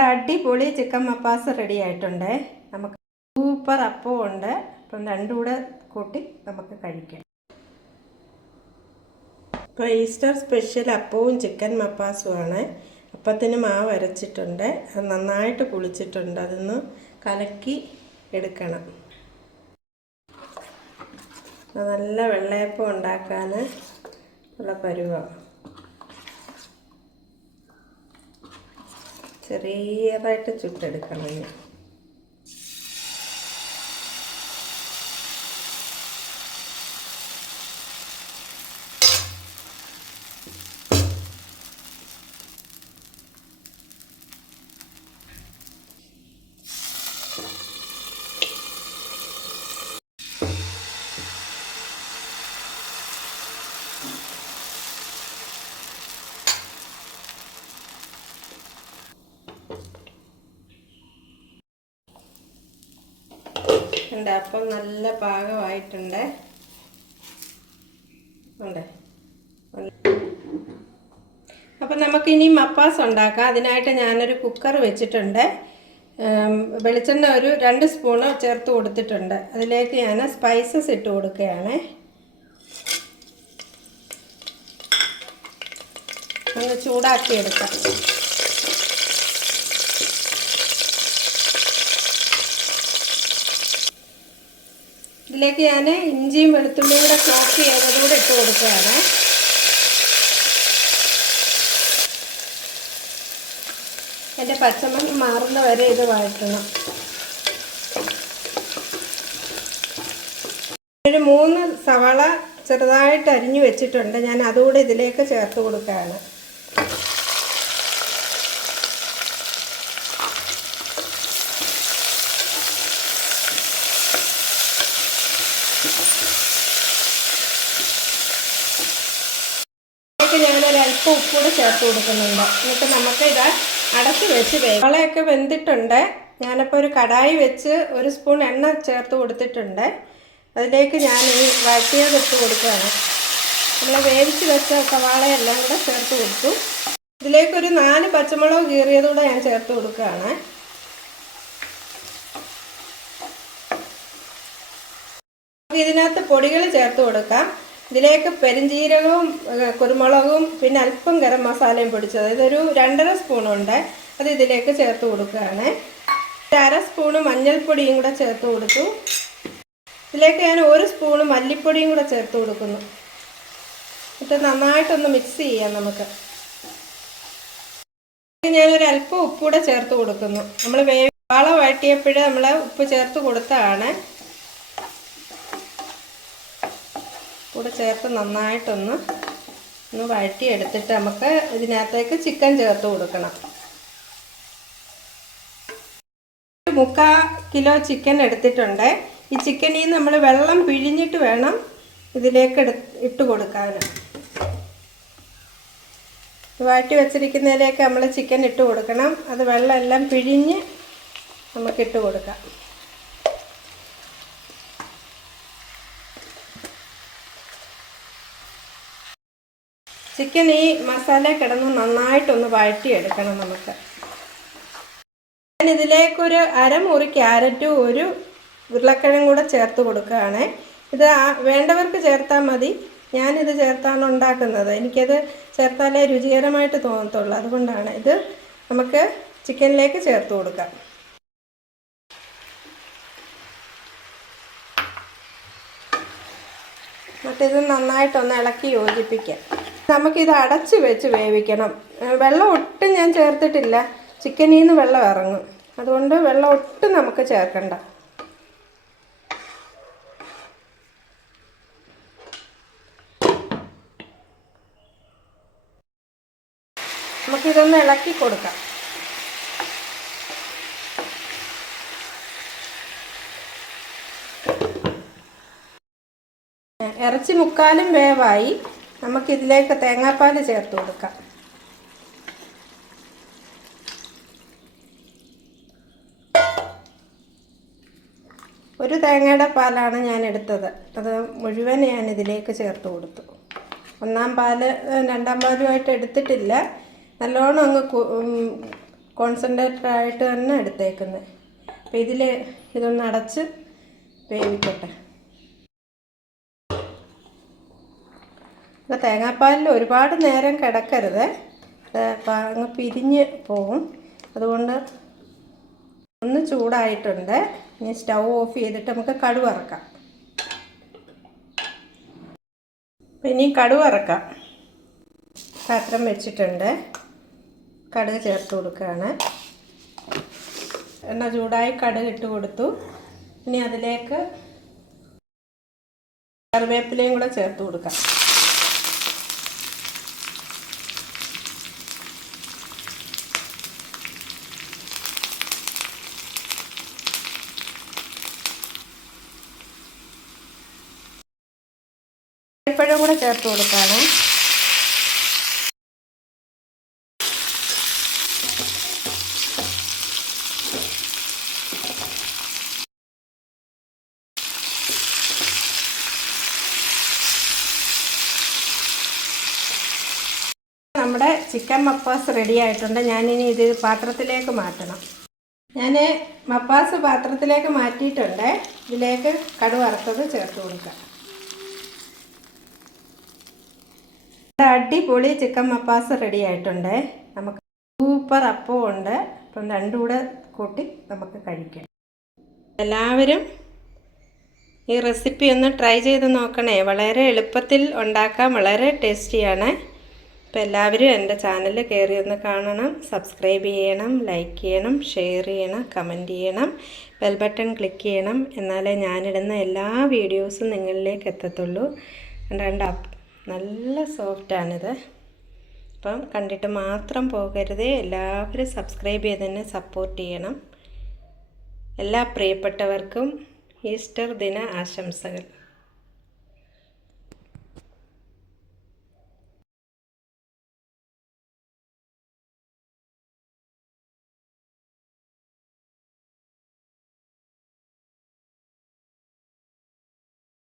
അടിപൊളി ചിക്കൻ മപ്പാസ് റെഡി ആയിട്ടുണ്ട്. നമുക്ക് സൂപ്പർ അപ്പവും ഉണ്ട്. അപ്പം രണ്ടും കൂടെ കൂട്ടി നമുക്ക് കഴിക്കാം. ഇപ്പോൾ ഈസ്റ്റർ സ്പെഷ്യൽ അപ്പവും ചിക്കൻ മപ്പാസുമാണ് അപ്പത്തിന് മാവ് അരച്ചിട്ടുണ്ട്. അത് നന്നായിട്ട് കുളിച്ചിട്ടുണ്ട് അതൊന്ന് കലക്കി എടുക്കണം. നല്ല വെള്ളയപ്പം ഉണ്ടാക്കാൻ ഉള്ള പരുവമാണ് ചെറിയതായിട്ട് ചുട്ടെടുക്കണം. ഉണ്ട്. അപ്പം നല്ല പാകമായിട്ടുണ്ട്. ഉണ്ട്. അപ്പം നമുക്കിനി മപ്പാസ് ഉണ്ടാക്കാം. അതിനായിട്ട് ഞാനൊരു കുക്കർ വെച്ചിട്ടുണ്ട്. വെളിച്ചെണ്ണ ഒരു രണ്ട് സ്പൂണ് ചേർത്ത് കൊടുത്തിട്ടുണ്ട്. അതിലേക്ക് ഞാൻ സ്പൈസസ് ഇട്ട് കൊടുക്കുകയാണ്. ഒന്ന് ചൂടാക്കി ഇതിലേക്ക് ഞാൻ ഇഞ്ചിയും വെളുത്തുള്ളിയും കൂടെ ചോപ്പ് ചെയ്തതും കൂടെ ഇട്ട് കൊടുക്കുകയാണ്. എന്റെ പച്ചമണം മാറുന്ന വരെ ഇത് വഴറ്റണം. ഒരു മൂന്ന് സവാള ചെറുതായിട്ട് അരിഞ്ഞു വെച്ചിട്ടുണ്ട്. ഞാൻ അതുകൂടെ ഇതിലേക്ക് ചേർത്ത് കൊടുക്കുകയാണ് ഇതിലേക്ക് ഞാനൊരു അല്പം ഉപ്പൂടെ ചേർത്ത് കൊടുക്കുന്നുണ്ട്. എന്നിട്ട് നമുക്ക് ഇത് അടച്ച് വെച്ച് വേളയൊക്കെ വെന്തിട്ടുണ്ട്. ഞാനിപ്പോൾ ഒരു കടായി വെച്ച് ഒരു സ്പൂൺ എണ്ണ ചേർത്ത് കൊടുത്തിട്ടുണ്ട്. അതിലേക്ക് ഞാൻ ഈ വഴറ്റിയത് ഇട്ട് കൊടുക്കുകയാണ്. നമ്മൾ വേവിച്ച് വെച്ച സവാളയെല്ലാം കൂടെ ചേർത്ത് കൊടുത്തു. ഇതിലേക്കൊരു നാല് പച്ചമുളക് കീറിയതുകൂടെ ഞാൻ ചേർത്ത് കൊടുക്കുകയാണ്. ഇതിനകത്ത് പൊടികൾ ചേർത്ത് കൊടുക്കാം. ഇതിലേക്ക് പെരിഞ്ജീരകവും കുരുമുളകും പിന്നെ അല്പം ഗരം മസാലയും പൊടിച്ചത് ഇതൊരു രണ്ടര സ്പൂണുണ്ട് അത് ഇതിലേക്ക് ചേർത്ത് കൊടുക്കുകയാണ്. അര സ്പൂണ് മഞ്ഞൾപ്പൊടിയും കൂടെ ചേർത്ത് കൊടുത്തു. ഇതിലേക്ക് ഞാൻ ഒരു സ്പൂണ് മല്ലിപ്പൊടിയും കൂടെ ചേർത്ത് കൊടുക്കുന്നു. എന്നിട്ട് നന്നായിട്ടൊന്ന് മിക്സ് ചെയ്യാം നമുക്ക്. ഞാനൊരു അല്പം ഉപ്പൂടെ ചേർത്ത് കൊടുക്കുന്നു. നമ്മൾ വേ വാള വഴറ്റിയപ്പോഴേ നമ്മൾ ഉപ്പ് ചേർത്ത് കൊടുത്തതാണ്. കൂടെ ചേർത്ത് നന്നായിട്ടൊന്ന് ഒന്ന് വഴറ്റി എടുത്തിട്ട് നമുക്ക് ഇതിനകത്തേക്ക് ചിക്കൻ ചേർത്ത് കൊടുക്കണം. മുക്കാ കിലോ ചിക്കൻ എടുത്തിട്ടുണ്ട്. ഈ ചിക്കനിൽ നമ്മൾ വെള്ളം പിഴിഞ്ഞിട്ട് വേണം ഇതിലേക്ക് എടു ഇട്ട് കൊടുക്കാൻ വഴറ്റി വെച്ചിരിക്കുന്നതിലേക്ക് നമ്മൾ ചിക്കൻ ഇട്ട് കൊടുക്കണം. അത് വെള്ളം എല്ലാം പിഴിഞ്ഞ് നമുക്കിട്ട് കൊടുക്കാം. ചിക്കൻ ഈ മസാല കിടന്ന് നന്നായിട്ടൊന്ന് വഴറ്റിയെടുക്കണം നമുക്ക്. ഞാൻ ഇതിലേക്കൊരു അരമുറി ക്യാരറ്റും ഒരു ഉരുളക്കിഴങ്ങും കൂടെ ചേർത്ത് കൊടുക്കുകയാണ്. ഇത് വേണ്ടവർക്ക് ചേർത്താൽ മതി. ഞാനിത് ചേർത്താണ് ഉണ്ടാക്കുന്നത്. എനിക്കത് ചേർത്താലേ രുചികരമായിട്ട് തോന്നത്തുള്ളൂ. അതുകൊണ്ടാണ് ഇത് നമുക്ക് ചിക്കനിലേക്ക് ചേർത്ത് കൊടുക്കാം. എന്നിട്ടിത് നന്നായിട്ടൊന്ന് ഇളക്കി യോജിപ്പിക്കാം. നമുക്കിത് അടച്ച് വെച്ച് വേവിക്കണം. വെള്ളം ഒട്ടും ഞാൻ ചേർത്തിട്ടില്ല. ചിക്കനിൽ നിന്ന് വെള്ളം ഇറങ്ങും. അതുകൊണ്ട് വെള്ളം ഒട്ടും നമുക്ക് ചേർക്കണ്ട. നമുക്കിതൊന്ന് ഇളക്കി കൊടുക്കാം. ഇറച്ചി മുക്കാലും വേവായി. നമുക്കിതിലേക്ക് തേങ്ങാപ്പാൽ ചേർത്ത് കൊടുക്കാം. ഒരു തേങ്ങയുടെ പാലാണ് ഞാൻ എടുത്തത് അത് മുഴുവൻ ഞാൻ ഇതിലേക്ക് ചേർത്ത് കൊടുത്തു. ഒന്നാം പാൽ രണ്ടാം പാലുമായിട്ട് എടുത്തിട്ടില്ല. നല്ലോണം അങ്ങ് കോൺസെൻട്രേറ്റഡ് ആയിട്ട് തന്നെ എടുത്തേക്കുന്നത് അപ്പം ഇതിൽ ഇതൊന്ന് അടച്ച് വേവിക്കട്ടെ. അപ്പോൾ തേങ്ങാപ്പാലിൽ ഒരുപാട് നേരം കിടക്കരുത്. അങ്ങ് പിരിഞ്ഞ് പോവും. അതുകൊണ്ട് ഒന്ന് ചൂടായിട്ടുണ്ട്. ഇനി സ്റ്റൗ ഓഫ് ചെയ്തിട്ട് നമുക്ക് കടുവ് ഇറക്കാം ഇനി കടുവ് ഇറക്കാം പാത്രം വെച്ചിട്ടുണ്ട്. കടുക് ചേർത്ത് കൊടുക്കുകയാണ്. എണ്ണ ചൂടായി കടുക് ഇട്ട് കൊടുത്തു. ഇനി അതിലേക്ക് കറിവേപ്പിലയും കൂടെ ചേർത്ത് കൊടുക്കാം. കൂടെ ചേർത്ത് കൊടുക്കാണ്. നമ്മുടെ ചിക്കൻ മപ്പാസ് റെഡി ആയിട്ടുണ്ട്. ഞാനിനി ഇത് പാത്രത്തിലേക്ക് മാറ്റണം. ഞാൻ മപ്പാസ് പാത്രത്തിലേക്ക് മാറ്റിയിട്ടുണ്ട്. ഇതിലേക്ക് കടുവറുത്തത് ചേർത്ത് കൊടുക്കാം. അടിപൊളി ചിക്കൻ മപ്പാസ് റെഡി ആയിട്ടുണ്ട്. നമുക്ക് സൂപ്പർ അപ്പവും ഉണ്ട്. അപ്പം രണ്ടും കൂടെ കൂട്ടി നമുക്ക് കഴിക്കാം. എല്ലാവരും ഈ റെസിപ്പി ഒന്ന് ട്രൈ ചെയ്ത് നോക്കണേ. വളരെ എളുപ്പത്തിൽ ഉണ്ടാക്കാൻ വളരെ ടേസ്റ്റിയാണ് അപ്പോൾ എല്ലാവരും എന്റെ ചാനൽ കയറി ഒന്ന് കാണണം. സബ്സ്ക്രൈബ് ചെയ്യണം ലൈക്ക് ചെയ്യണം ഷെയർ ചെയ്യണം കമന്റ് ചെയ്യണം ബെൽ ബട്ടൺ ക്ലിക്ക് ചെയ്യണം. എന്നാലേ ഞാനിടുന്ന എല്ലാ വീഡിയോസും നിങ്ങളിലേക്ക് എത്തത്തുള്ളൂ. രണ്ട് നല്ല സോഫ്റ്റാണിത്. അപ്പം കണ്ടിട്ട് മാത്രം പോകരുത്. എല്ലാവരും സബ്സ്ക്രൈബ് ചെയ്ത് തന്നെ സപ്പോർട്ട് ചെയ്യണം. എല്ലാ പ്രിയപ്പെട്ടവർക്കും ഈസ്റ്റർ ദിന ആശംസകൾ.